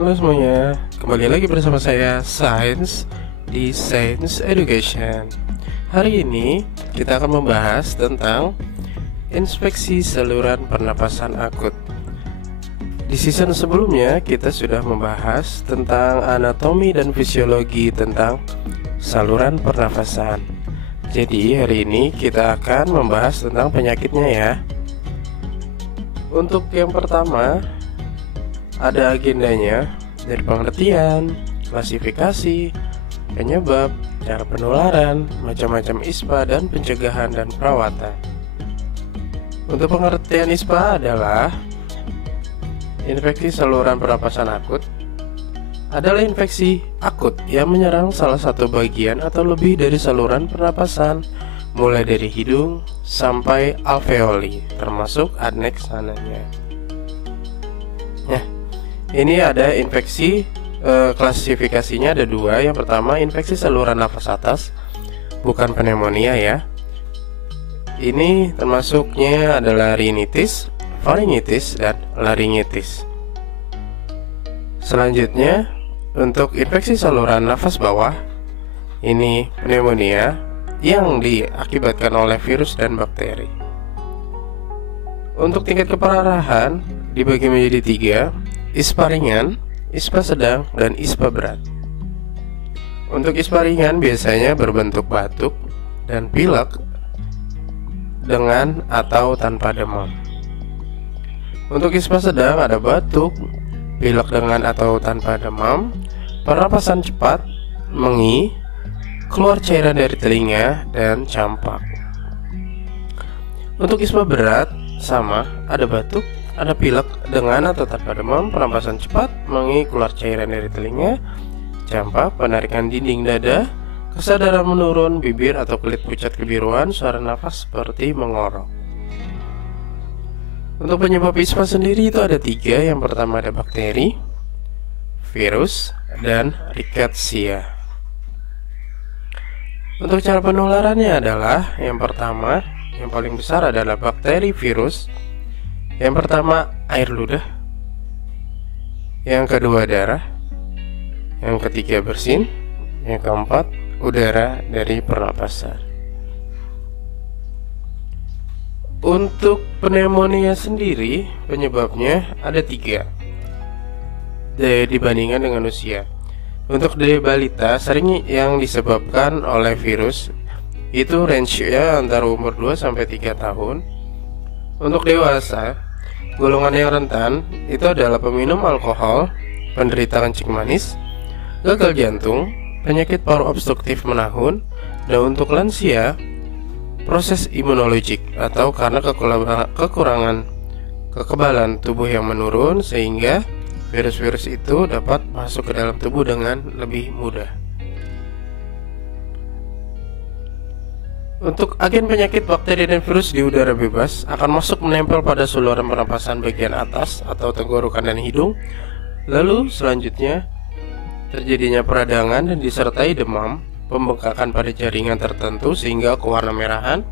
Halo semuanya, kembali lagi bersama saya Sains di Science Education. Hari ini kita akan membahas tentang inspeksi saluran pernapasan akut. Di season sebelumnya kita sudah membahas tentang anatomi dan fisiologi tentang saluran pernafasan. Jadi hari ini kita akan membahas tentang penyakitnya ya. Untuk yang pertama ada agendanya dari pengertian, klasifikasi, penyebab, cara penularan, macam-macam ISPA dan pencegahan dan perawatan. Untuk pengertian ISPA adalah infeksi saluran pernapasan akut adalah infeksi akut yang menyerang salah satu bagian atau lebih dari saluran pernapasan, mulai dari hidung sampai alveoli, termasuk adneks sananya. Ini ada infeksi klasifikasinya ada dua. Yang pertama infeksi saluran nafas atas, bukan pneumonia ya. Ini termasuknya adalah rinitis, faringitis, dan laringitis. Selanjutnya untuk infeksi saluran nafas bawah, ini pneumonia yang diakibatkan oleh virus dan bakteri. Untuk tingkat keparahan dibagi menjadi tiga: ISPA ringan, ISPA sedang, dan ISPA berat. Untuk ISPA ringan biasanya berbentuk batuk dan pilek dengan atau tanpa demam. Untuk ISPA sedang ada batuk, pilek dengan atau tanpa demam, pernapasan cepat, mengi, keluar cairan dari telinga, dan campak. Untuk ISPA berat sama, ada batuk, ada pilek dengan atau tanpa demam, pernapasan cepat, mengi, keluar cairan dari telinga, campak, penarikan dinding dada, kesadaran menurun, bibir atau kulit pucat kebiruan, suara nafas seperti mengorok. Untuk penyebab ISPA sendiri itu ada tiga. Yang pertama ada bakteri, virus, dan rickettsia. Untuk cara penularannya adalah yang pertama, yang paling besar adalah bakteri virus. Yang pertama air ludah, yang kedua darah, yang ketiga bersin, yang keempat udara dari pernapasan. Untuk pneumonia sendiri penyebabnya ada tiga dibandingkan dengan usia. Untuk di balita sering yang disebabkan oleh virus, itu range-nya antara umur 2 sampai 3 tahun. Untuk dewasa, golongan yang rentan itu adalah peminum alkohol, penderita kencing manis, gagal jantung, penyakit paru obstruktif menahun, dan untuk lansia, proses imunologik atau karena kekurangan kekebalan tubuh yang menurun sehingga virus-virus itu dapat masuk ke dalam tubuh dengan lebih mudah. Untuk agen penyakit bakteri dan virus di udara bebas akan masuk menempel pada saluran pernapasan bagian atas atau tenggorokan dan hidung. Lalu selanjutnya terjadinya peradangan dan disertai demam, pembengkakan pada jaringan tertentu sehingga kewarna-merahan.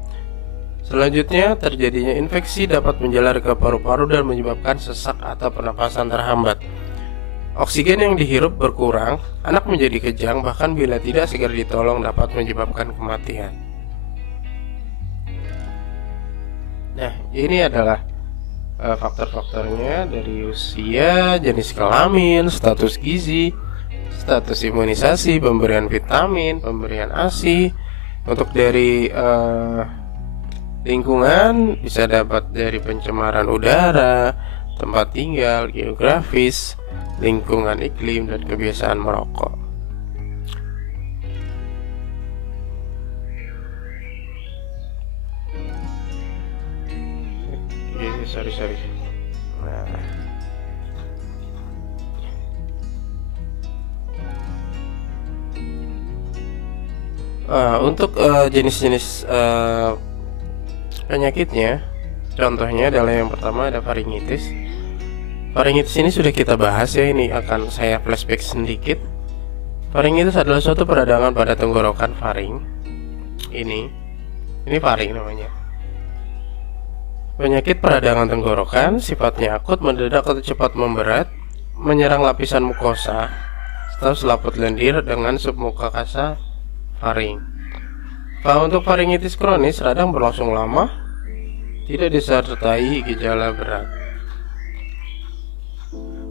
Selanjutnya terjadinya infeksi dapat menjalar ke paru-paru dan menyebabkan sesak atau pernapasan terhambat. Oksigen yang dihirup berkurang, anak menjadi kejang, bahkan bila tidak segera ditolong dapat menyebabkan kematian. Nah, ini adalah faktor-faktornya dari usia, jenis kelamin, status gizi, status imunisasi, pemberian vitamin, pemberian ASI. Untuk dari lingkungan bisa dapat dari pencemaran udara, tempat tinggal, geografis, lingkungan iklim, dan kebiasaan merokok. Sorry. Untuk jenis-jenis penyakitnya, contohnya adalah yang pertama ada faringitis. Faringitis ini sudah kita bahas ya, ini akan saya flashback sedikit. Faringitis adalah suatu peradangan pada tenggorokan faring. Ini faring namanya. Penyakit peradangan tenggorokan sifatnya akut, mendadak atau cepat memberat, menyerang lapisan mukosa atau selaput lendir dengan submukakasa faring. Kalau untuk faringitis kronis radang berlangsung lama, tidak disertai gejala berat.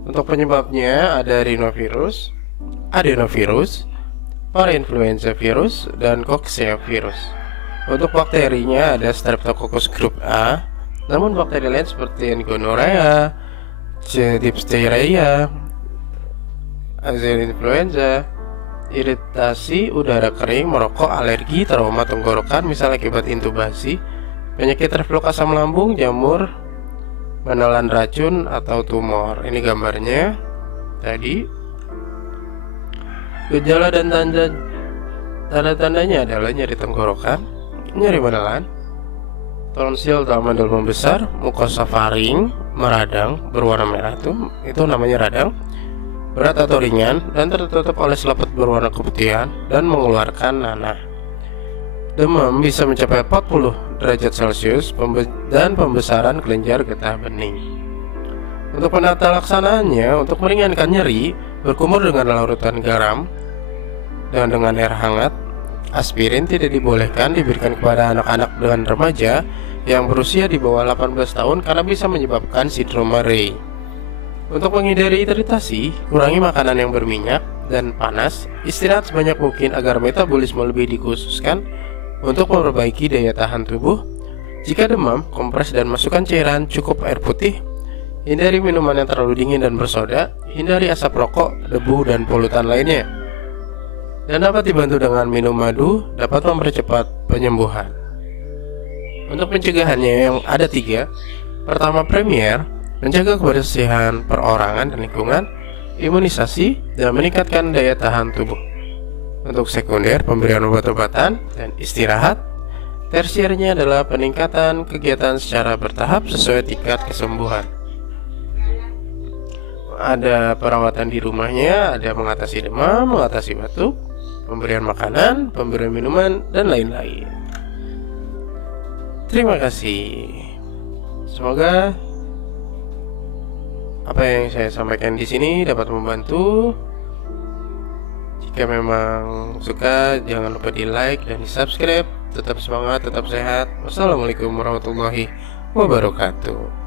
Untuk penyebabnya ada rhinovirus, adenovirus, parainfluenza virus, dan Coxiella virus. Untuk bakterinya ada Streptococcus grup A, namun bakteri lain seperti gonorrhea, Diphtheria, Azel influenza, iritasi udara kering, merokok, alergi, trauma tenggorokan misalnya akibat intubasi, penyakit reflux asam lambung, jamur, menelan racun atau tumor. Ini gambarnya tadi. Gejala dan tanda-tandanya adalah nyeri tenggorokan, nyeri menelan, tonsil atau amandel membesar, mukosa faring meradang berwarna merah, itu namanya radang, berat atau ringan dan tertutup oleh selaput berwarna keputihan dan mengeluarkan nanah. Demam bisa mencapai 40 derajat Celcius dan pembesaran kelenjar getah bening. Untuk penata laksanaannya, untuk meringankan nyeri, berkumur dengan larutan garam dan dengan air hangat. Aspirin tidak dibolehkan diberikan kepada anak-anak dan remaja yang berusia di bawah 18 tahun karena bisa menyebabkan sindrom Rey. Untuk menghindari iritasi, kurangi makanan yang berminyak dan panas, istirahat sebanyak mungkin agar metabolisme lebih dikhususkan untuk memperbaiki daya tahan tubuh. Jika demam, kompres dan masukkan cairan cukup air putih. Hindari minuman yang terlalu dingin dan bersoda. Hindari asap rokok, debu, dan polutan lainnya. Dan dapat dibantu dengan minum madu, dapat mempercepat penyembuhan. Untuk pencegahannya yang ada 3. Pertama, premier, menjaga kebersihan perorangan dan lingkungan, imunisasi, dan meningkatkan daya tahan tubuh. Untuk sekunder, pemberian obat-obatan dan istirahat. Tersiernya adalah peningkatan kegiatan secara bertahap sesuai tingkat kesembuhan. Ada perawatan di rumahnya, ada mengatasi demam, mengatasi batuk, pemberian makanan, pemberian minuman, dan lain-lain. Terima kasih. Semoga apa yang saya sampaikan di sini dapat membantu. Jika memang suka, jangan lupa di like dan di subscribe. Tetap semangat, tetap sehat. Wassalamualaikum warahmatullahi wabarakatuh.